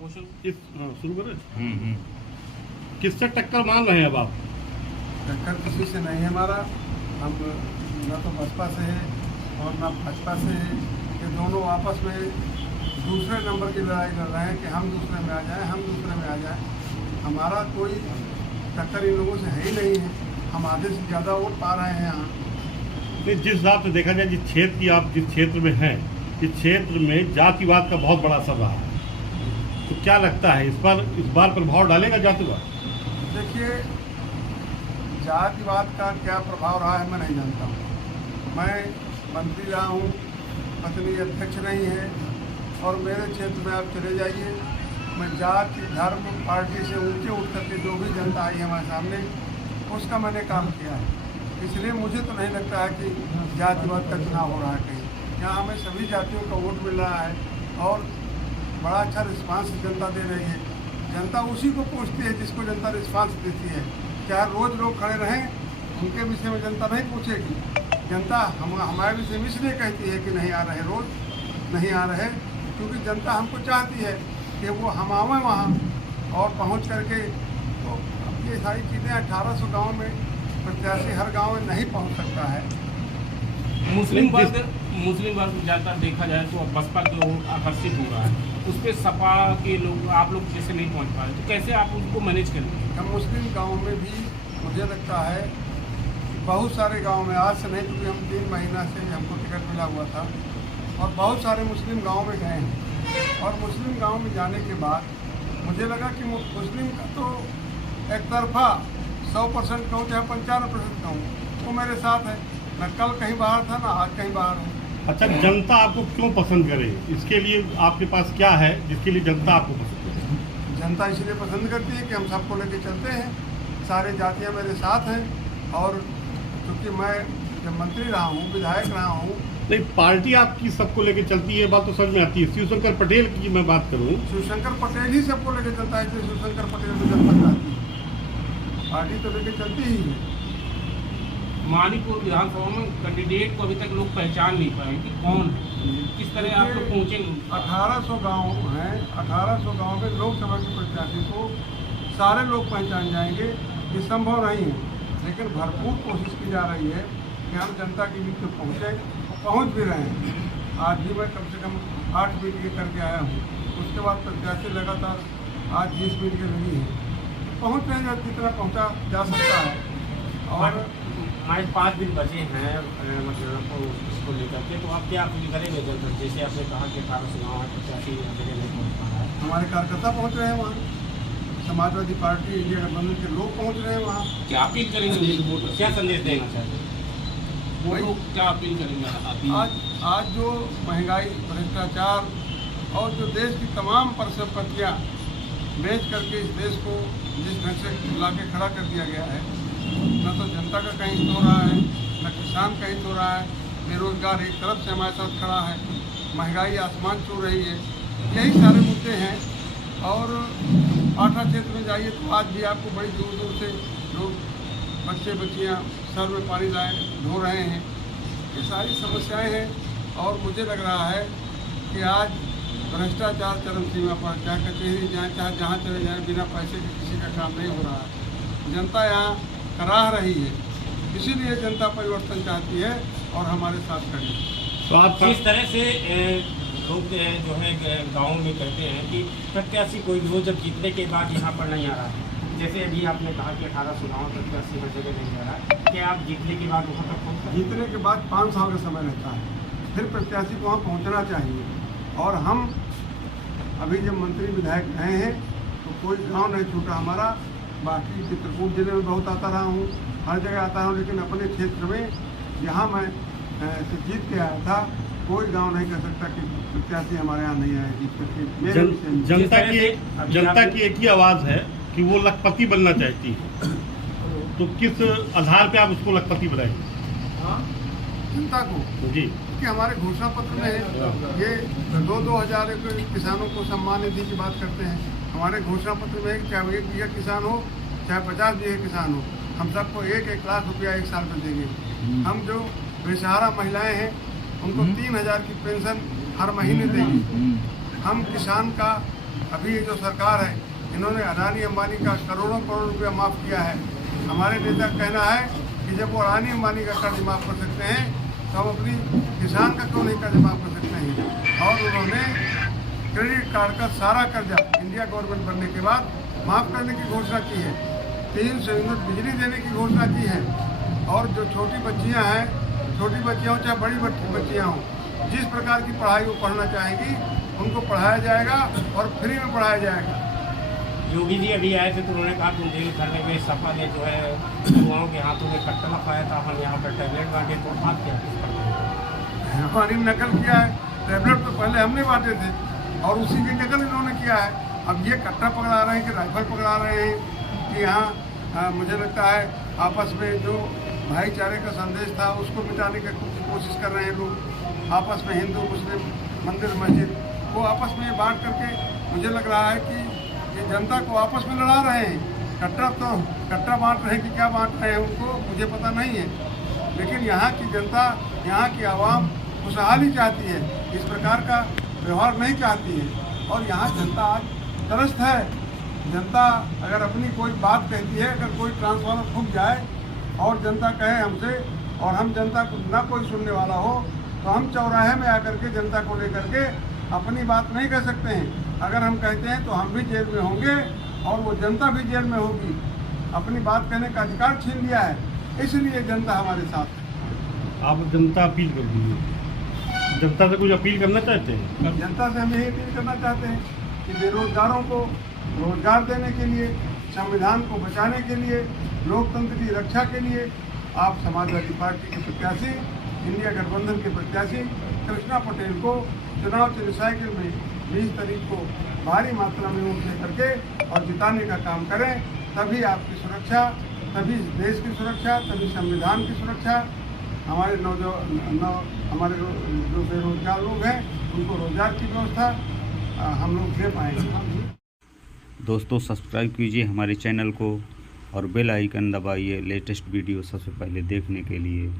शुरू करें। किससे टक्कर मान रहे हैं अब आप? टक्कर किसी से नहीं है हमारा। हम न तो बसपा से है और न भाजपा से है। ये दोनों आपस में दूसरे नंबर की लड़ाई लड़ रहे हैं कि हम दूसरे में आ जाएं, हम दूसरे में आ जाएं। हमारा कोई टक्कर इन लोगों से है ही नहीं है। हम आधे से ज़्यादा वोट पा रहे हैं यहाँ। जिस हिसाब से देखा जाए, जिस क्षेत्र की आप जिस क्षेत्र में हैं, इस क्षेत्र में जातिवाद का बहुत बड़ा असर रहा है, तो क्या लगता है इस बार प्रभाव डालेगा जातिवाद? देखिए, जातिवाद का क्या प्रभाव रहा है मैं नहीं जानता हूँ। मैं मंत्री रहा हूँ, पत्नी अध्यक्ष नहीं है, और मेरे क्षेत्र में आप चले जाइए, मैं जाति धर्म पार्टी से ऊंचे उठ करके जो भी जनता आई है हमारे सामने, उसका मैंने काम किया है। इसलिए मुझे तो नहीं लगता है कि जातिवाद का चुनाव हो रहा है कहीं। यहाँ हमें सभी जातियों का वोट मिल रहा है और बड़ा अच्छा रिस्पांस जनता दे रही है। जनता उसी को पूछती है जिसको जनता रिस्पांस देती है। चाहे रोज़ लोग खड़े रहें, उनके विषय में जनता नहीं पूछेगी। जनता हमारे विषय में इसलिए कहती है कि नहीं आ रहे, रोज़ नहीं आ रहे, क्योंकि जनता हमको चाहती है कि वो हम आवें वहाँ और पहुँच करके। तो अब ये सारी चीज़ें 1800 गाँव में प्रत्याशी हर गांव में नहीं पहुंच सकता है। मुस्लिम वर्ग ज़्यादातर देखा जाए तो बसपा की ओर आकर्षित हो रहा है, उस पर सपा के लोग आप लोग जैसे नहीं पहुंच पा रहे, तो कैसे आप उनको मैनेज करेंगे? हम मुस्लिम गांव में भी मुझे लगता है बहुत सारे गांव में, आज से नहीं क्योंकि हम 3 महीना से हमको टिकट मिला हुआ था, और बहुत सारे मुस्लिम गाँव में गए हैं। और मुस्लिम गाँव में जाने के बाद मुझे लगा कि मुस्लिम का तो एक तरफा 100% कहूँ चाहे 95% कहूँ, वो मेरे साथ है। मैं कल कहीं बाहर था ना आज कहीं बाहर हूँ। अच्छा, जनता आपको क्यों पसंद करे? इसके लिए आपके पास क्या है जिसके लिए जनता आपको पसंद करे? जनता इसलिए पसंद करती है कि हम सबको लेके चलते हैं, सारे जातियाँ मेरे साथ हैं। और क्योंकि मैं जब मंत्री रहा हूँ, विधायक रहा हूँ। नहीं, पार्टी आपकी सबको लेके चलती है, बात तो समझ में आती है। शिवशंकर पटेल की मैं बात करूँ, शिवशंकर पटेल ही सबको लेके चलता है, इसलिए शिवशंकर पटेल को जनता चाहती है। पार्टी तो लेके चलती ही है। मानीपुर विधानसभा में कैंडिडेट को अभी तक लोग पहचान नहीं पाए कि कौन है, किस तरह आप लोग पहुँचेंगे? 1800 गाँव हैं, 1800 गाँव में लोकसभा के प्रत्याशी को सारे लोग पहचान जाएंगे, ये संभव नहीं है। लेकिन भरपूर कोशिश की जा रही है कि हम जनता के बीच में पहुँचें, पहुँच भी रहे हैं। आज भी मैं कम से कम 8 मीटिंगें करके आया हूँ। उसके बाद प्रत्याशी लगातार आज 20 मीटिंगें लगी हैं। पहुँच रहे हैं जितना पहुँचा जा सकता है। और हमारे 5 दिन बचे हैं मतलब उसको लेकर के, तो आप क्या अपील करेंगे जनता? जैसे आपने कहा कि 1800 गाँव है, 85 जगह नहीं पहुँच पा रहा है। हमारे कार्यकर्ता पहुँच रहे हैं वहाँ, समाजवादी पार्टी इंडिया गठबंधन के लोग पहुँच रहे हैं वहाँ। क्या अपील करेंगे वोटर? क्या संदेश देना चाहते हैं? वो लोग क्या अपील करेंगे? आज जो महंगाई, भ्रष्टाचार और जो देश की तमाम परिसंपत्तियाँ बेच करके इस देश को जिस ढंग से ला के खड़ा कर दिया गया है, न तो जनता का कहीं हो रहा है, न किसान कहीं हो रहा है। बेरोजगार एक तरफ से हमारे साथ खड़ा है, महंगाई आसमान छू रही है। यही सारे मुद्दे हैं। और पाठा क्षेत्र में जाइए तो आज भी आपको बड़ी दूर दूर से लोग, बच्चे बच्चियाँ सर में पानी लाए धो रहे हैं। ये सारी समस्याएं हैं। और मुझे लग रहा है कि आज भ्रष्टाचार चरम सीमा पर, चाहे कचहरी जाए, चाहे जहाँ चले जाएँ, बिना पैसे के किसी का काम नहीं हो रहा है। जनता यहाँ कराह रही है, इसीलिए जनता परिवर्तन चाहती है और हमारे साथ खड़ी है। तो आप किस तरह से लोग जो है गाँव में कहते हैं कि प्रत्याशी कोई भी हो, जब जीतने के बाद यहाँ पर नहीं आ रहा है? जैसे अभी आपने कहा कि 1800 गाँव प्रत्याशी हर जगह नहीं आ रहा है, क्या आप जीतने के बाद वहाँ तक पहुँचते? जीतने के बाद 5 साल का समय रहता है, फिर प्रत्याशी को वहाँ पहुँचना चाहिए। और हम अभी जब मंत्री विधायक रहे हैं तो कोई गांव नहीं छूटा हमारा। बाकी चित्रकूट जिले में बहुत आता रहा हूँ, हर जगह आता हूँ, लेकिन अपने क्षेत्र में जहाँ मैं जीत के आया था, कोई गांव नहीं कह सकता कि प्रत्याशी हमारे यहाँ नहीं आए जीत करके। जनता की एक ही आवाज़ है कि वो लखपति बनना चाहती है। तो किस आधार पे आप उसको लखपति बनाएंगे? जनता को जी, कि हमारे घोषणा पत्र में ये 2-2 हज़ार किसानों को सम्मान निधि की बात करते हैं। हमारे घोषणा पत्र में चाहे 1 बीघा किसान हो, चाहे 50 बीघे किसान हो, हम सबको 1-1 लाख रुपया 1 साल में देंगे। हम जो बेसहारा महिलाएं हैं उनको 3000 की पेंशन हर महीने देंगे। हम किसान का अभी ये जो सरकार है, इन्होंने अडानी अंबानी का करोड़ों करोड़ रुपया माफ़ किया है। हमारे नेता का कहना है कि जब वो अडानी अंबानी का कर्ज माफ़ कर सकते हैं तो हम अपनी किसान का क्यों नहीं कर्ज माफ़ कर सकते हैं। और उन्होंने क्रेडिट कार्ड का सारा कर्जा इंडिया गवर्नमेंट बनने के बाद माफ़ करने की घोषणा की है। 300 यूनिट बिजली देने की घोषणा की है। और जो छोटी बच्चियां हैं, छोटी बच्चियां हो चाहे बड़ी बच्चियां हों, जिस प्रकार की पढ़ाई वो पढ़ना चाहेंगी उनको पढ़ाया जाएगा और फ्री में पढ़ाया जाएगा। योगी जी अभी आए थे तो उन्होंने कहा बुंदेली करने में सपा ने जो है युवाओं के हाथों में कट्टा लफाया था, हम यहाँ पर टैबलेट बांटे, तो आप क्या हमारी नकल किया है। टैबलेट तो पहले हमने बांटे थे और उसी की नकल इन्होंने किया है। अब ये कट्टा पकड़ा रहे हैं कि राइफल पकड़ा रहे हैं कि यहाँ मुझे लगता है आपस में जो भाईचारे का संदेश था उसको मिटाने की कोशिश कर रहे हैं लोग। आपस में हिंदू मुस्लिम मंदिर मस्जिद को आपस में बांट करके मुझे लग रहा है कि ये जनता को आपस में लड़ा रहे हैं। कट्टा बांट रहे हैं कि क्या बांट रहे हैं उनको मुझे पता नहीं है, लेकिन यहाँ की जनता, यहाँ की आवाम खुशहाली चाहती है, इस प्रकार का व्यवहार नहीं चाहती है। और यहाँ जनता आज त्रस्त है। जनता अगर अपनी कोई बात कहती है, अगर कोई ट्रांसफार्मर फूक जाए और जनता कहे हमसे और हम जनता को ना कोई सुनने वाला हो, तो हम चौराहे में आकर के जनता को लेकर के अपनी बात नहीं कह सकते हैं। अगर हम कहते हैं तो हम भी जेल में होंगे और वो जनता भी जेल में होगी। अपनी बात कहने का अधिकार छीन लिया है, इसलिए जनता हमारे साथ है। आप जनता अपील कर दीजिए, जनता से कुछ अपील करना चाहते हैं? जनता से हम यही अपील करना चाहते हैं कि बेरोजगारों को रोजगार देने के लिए, संविधान को बचाने के लिए, लोकतंत्र की रक्षा के लिए आप समाजवादी पार्टी के प्रत्याशी, इंडिया गठबंधन के प्रत्याशी कृष्णा पटेल को चुनाव चिन्ह साइकिल में 20 तारीख को भारी मात्रा में वोट लेकर के और जिताने का काम करें। तभी आपकी सुरक्षा, तभी देश की सुरक्षा, तभी संविधान की सुरक्षा, हमारे हमारे जो बेरोजगार लोग हैं उनको रोजगार की व्यवस्था हम लोग दे पाएंगे। दोस्तों सब्सक्राइब कीजिए हमारे चैनल को और बेल आइकन दबाइए लेटेस्ट वीडियो सबसे पहले देखने के लिए।